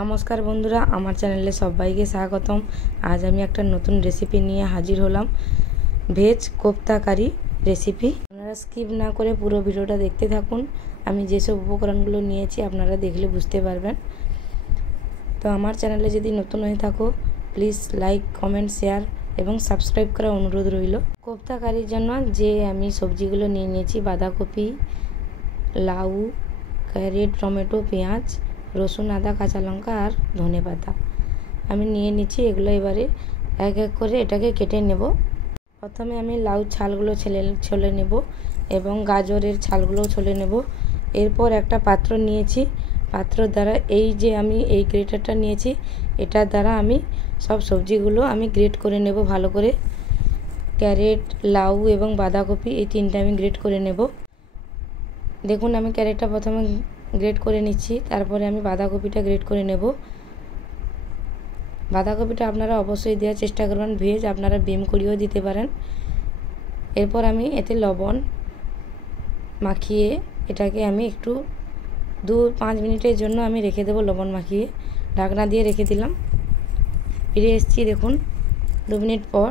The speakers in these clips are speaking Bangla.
নমস্কার বন্ধুরা, আমার চ্যানেলে সবাইকে স্বাগতম। আজ আমি একটা নতুন রেসিপি নিয়ে হাজির হলাম, ভেজ কোপ্তা কারি রেসিপি। আপনারা স্কিপ না করে পুরো ভিডিওটা দেখতে থাকুন। আমি যেসব উপকরণগুলো নিয়েছি আপনারা দেখলে বুঝতে পারবেন। তো আমার চ্যানেলে যদি নতুন হয়ে থাকো প্লিজ লাইক, কমেন্ট, শেয়ার এবং সাবস্ক্রাইব করার অনুরোধ রইল। কোপ্তা কারির জন্য যে আমি সবজিগুলো নিয়ে নিয়েছি, বাঁধাকপি, লাউ, ক্যারেট, টমেটো, পেঁয়াজ, রসুন, আদা, কাঁচা লঙ্কা আর ধনেপাতা আমি নিয়ে নিচ্ছি। এবারে এক এক করে এটাকে কেটে নেব। প্রথমে আমি লাউ ছালগুলো ছলে নেব এবং গাজরের ছালগুলোও ছলে নেব। এরপর একটা পাত্র নিয়েছি, পাত্র দ্বারা আমি এই গ্রেটারটা নিয়েছি, এটার দ্বারা আমি সব সবজিগুলো আমি গ্রেট করে নেব ভালো করে। ক্যারেট, লাউ এবং বাঁধাকপি এই তিনটা আমি গ্রেট করে নেব। দেখুন আমি ক্যারেটটা প্রথমে গ্রেট করে নিচ্ছি, তারপরে আমি বাঁধাকপিটা গ্রেট করে নেব। বাঁধাকপিটা আপনারা অবশ্যই দেওয়ার চেষ্টা করবেন, ভেজ আপনারা বিম করিয়েও দিতে পারেন। এরপর আমি এতে লবণ মাখিয়ে এটাকে আমি একটু 2-5 মিনিটের জন্য আমি রেখে দেবো। লবণ মাখিয়ে ঢাকনা দিয়ে রেখে দিলাম। ফিরে এসেছি, দেখুন 2 মিনিট পর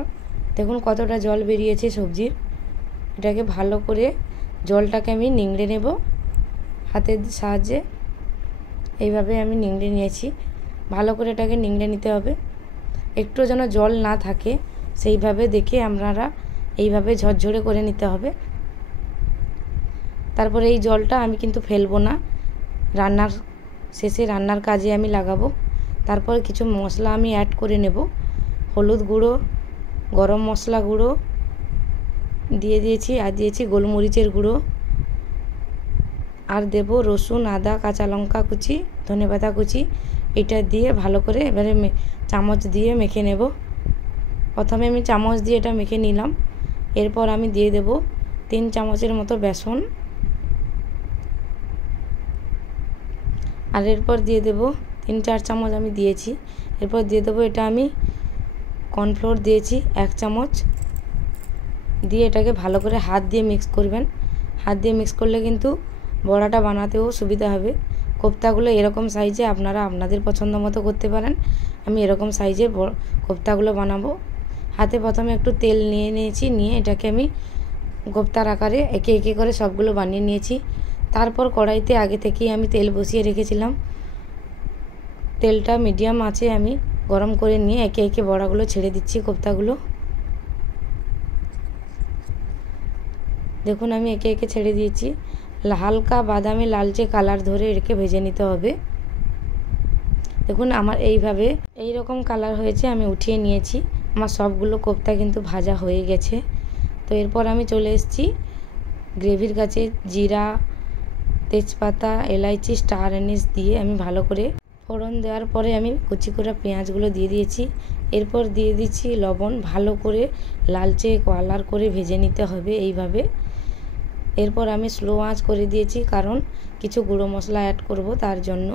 দেখুন কতটা জল বেরিয়েছে সবজির। এটাকে ভালো করে জলটাকে আমি নিংড়ে নেব হাতের সাহায্যে। এইভাবে আমি নিংড়ে নিয়েছি, ভালো করে এটাকে নিংড়ে নিতে হবে। একটু যেন জল না থাকে সেইভাবে দেখে আপনারা এইভাবে ঝরঝরে করে নিতে হবে। তারপরে এই জলটা আমি কিন্তু ফেলবো না, রান্নার শেষে রান্নার কাজে আমি লাগাবো। তারপর কিছু মশলা আমি অ্যাড করে নেব। হলুদ গুঁড়ো, গরম মশলা গুঁড়ো দিয়ে দিয়েছি, আর দিয়েছি গোলমরিচের গুঁড়ো, আর দেব রসুন, আদা, কাঁচা লঙ্কা কুচি, ধনেপাতা কুচি। এটা দিয়ে ভালো করে এবারে চামচ দিয়ে মেখে নেব। প্রথমে আমি চামচ দিয়ে এটা মেখে নিলাম। এরপর আমি দিয়ে দেব 3 চামচের মতো বেসন, আর এরপর দিয়ে দেব 3-4 চামচ আমি দিয়েছি। এরপর দিয়ে দেবো এটা আমি কর্নফ্লোর দিয়েছি 1 চামচ দিয়ে এটাকে ভালো করে হাত দিয়ে মিক্স করবেন। হাত দিয়ে মিক্স করলে কিন্তু বড়াটা বানাতেও সুবিধা হবে। কোপ্তাগুলো এরকম সাইজে আপনারা আপনাদের পছন্দ মতো করতে পারেন। আমি এরকম সাইজে কোপ্তাগুলো বানাবো। হাতে প্রথমে একটু তেল নিয়ে নিয়েছি, নিয়ে এটাকে আমি কোপ্তার আকারে একে একে করে সবগুলো বানিয়ে নিয়েছি। তারপর কড়াইতে আগে থেকেই আমি তেল বসিয়ে রেখেছিলাম। তেলটা মিডিয়াম আঁচে আমি গরম করে নিয়ে একে একে বড়াগুলো ছেড়ে দিচ্ছি, কোপ্তাগুলো। দেখুন আমি একে একে ছেড়ে দিয়েছি। হালকা বাদামি লালচে কালার ধরে এটাকে ভেজে নিতে হবে। দেখুন আমার এইভাবে এই রকম কালার হয়েছে, আমি উঠিয়ে নিয়েছি। আমার সবগুলো কোপ্তা কিন্তু ভাজা হয়ে গেছে। তো এরপর আমি চলে এসেছি গ্রেভির কাছে। জিরা, তেজপাতা, এলাইচি, স্টার অ্যানিস দিয়ে আমি ভালো করে ফোড়ন দেওয়ার পরে আমি কুচি করে পেঁয়াজগুলো দিয়ে দিয়েছি। এরপর দিয়ে দিচ্ছি লবণ। ভালো করে লালচে কালার করে ভেজে নিতে হবে এইভাবে। এরপর আমি স্লো আঁচ করে দিয়েছি, কারণ কিছু গুঁড়ো মশলা অ্যাড করব তার জন্য।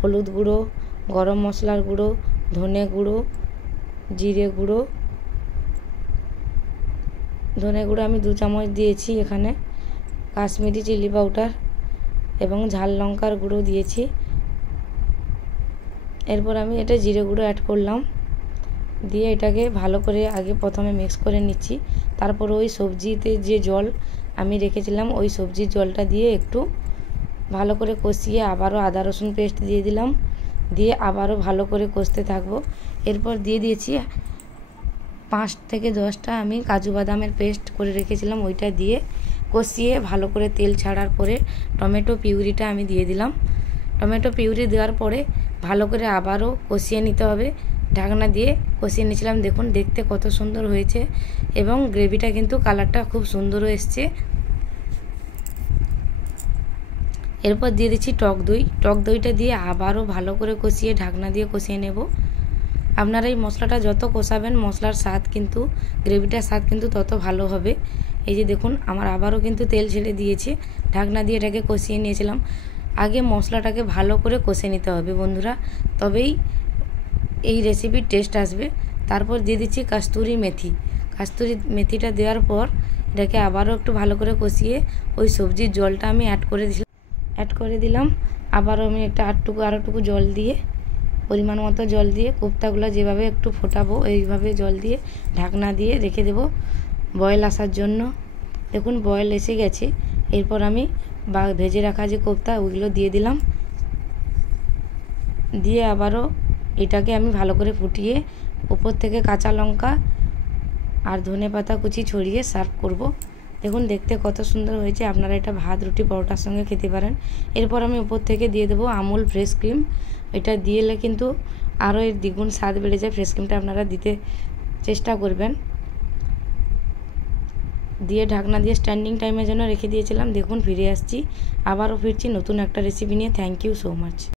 হলুদ গুঁড়ো, গরম মশলার গুঁড়ো, ধনে গুঁড়ো, জিরে গুঁড়ো, ধনে গুঁড়ো আমি 2 চামচ দিয়েছি এখানে, কাশ্মীরি চিলি পাউডার এবং ঝাল লঙ্কার গুঁড়ো দিয়েছি। এরপর আমি এটা জিরে গুঁড়ো অ্যাড করলাম, দিয়ে এটাকে ভালো করে আগে প্রথমে মিক্স করে নিচ্ছি। তারপর ওই সবজিতে যে জল আমি রেখেছিলাম ওই সবজির জলটা দিয়ে একটু ভালো করে কষিয়ে আবারও আদা রসুন পেস্ট দিয়ে দিলাম, দিয়ে আবারও ভালো করে কষতে থাকবো। এরপর দিয়ে দিয়েছি 5 থেকে 10টা আমি কাজু বাদামের পেস্ট করে রেখেছিলাম, ওইটা দিয়ে কষিয়ে ভালো করে তেল ছাড়ার পরে টমেটো পিউরিটা আমি দিয়ে দিলাম। টমেটো পিউরি দেওয়ার পরে ভালো করে আবারও কষিয়ে নিতে হবে। ঢাকনা দিয়ে কষিয়ে নিয়েছিলাম। দেখুন দেখতে কত সুন্দর হয়েছে এবং গ্রেভিটা কিন্তু কালারটা খুব সুন্দর এসছে। এরপর দিয়ে দিচ্ছি টক দই। টক দইটা দিয়ে আবারও ভালো করে কষিয়ে ঢাকনা দিয়ে কষিয়ে নেব। আপনারা এই মশলাটা যত কষাবেন মশলার স্বাদ কিন্তু, গ্রেভিটার স্বাদ কিন্তু তত ভালো হবে। এই যে দেখুন আমার আবারও কিন্তু তেল ছেড়ে দিয়েছে। ঢাকনা দিয়ে এটাকে কষিয়ে নিয়েছিলাম। আগে মশলাটাকে ভালো করে কষে নিতে হবে বন্ধুরা, তবেই এই রেসিপির টেস্ট আসবে। তারপর দিয়ে দিচ্ছি কস্তুরি মেথি। কস্তুরি মেথিটা দেওয়ার পর এটাকে আবারও একটু ভালো করে কষিয়ে ওই সবজির জলটা আমি অ্যাড করে দিলাম। আবারও আমি একটা আরেকটুকু জল দিয়ে পরিমাণ মতো জল দিয়ে কোপ্তাগুলো যেভাবে একটু ফোটাবো এইভাবে জল দিয়ে ঢাকনা দিয়ে রেখে দেবো বয়েল আসার জন্য। দেখুন বয়েল এসে গেছে। এরপর আমি ভেজে রাখা যে কোপ্তা ওইগুলো দিয়ে দিলাম, দিয়ে আবারও এটাকে আমি ভালো করে ফুটিয়ে উপর থেকে কাঁচা লঙ্কা আর ধনেপাতা কুচি ছড়িয়ে সার্ভ করব। দেখুন দেখতে কত সুন্দর হয়েছে। আপনারা এটা ভাত, রুটি, পরোটার সঙ্গে খেতে পারেন। এরপর আমি উপর থেকে দিয়ে দেবো আমুল ফ্রেশ ক্রিম। এটা দিলে কিন্তু আরও এর দ্বিগুণ স্বাদ বেড়ে যায়। ফ্রেশ ক্রিমটা আপনারা দিতে চেষ্টা করবেন। দিয়ে ঢাকনা দিয়ে স্ট্যান্ডিং টাইমের জন্য রেখে দিয়েছিলাম। দেখুন ফিরে আসছি, আবারও ফিরছি নতুন একটা রেসিপি নিয়ে। Thank you so much.